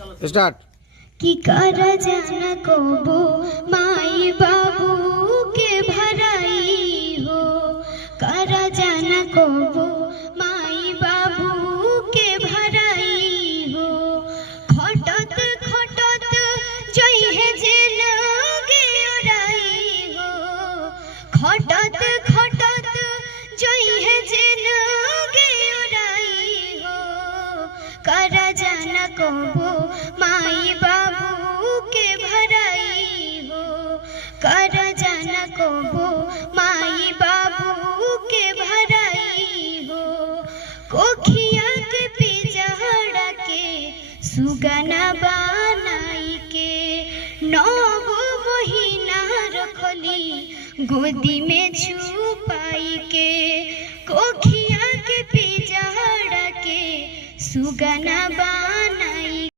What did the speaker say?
Start. कि कर जाना कोबो माई बाबू के भराई हो, कर जाना कोबो माई बाबू के भराई हो। खटत खटत जई है जेल गे ओराई हो, खटत खटत जई है जेल गे ओराई हो। कर जाना कोबो माई बाबू के भराई हो, कर जाना कोबो माई बाबू के भराई हो। कोखिया के पिजहड़ा के सुगना बनाई के, 9 महीना रखली गोदी में छुपाई के। कोखिया के पिजहड़ा के सुगना बनाई